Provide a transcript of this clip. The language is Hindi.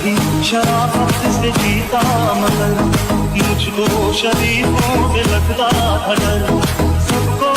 थी शराफत से जीता मगर मुझको शरीफों से लगता था डर। सबको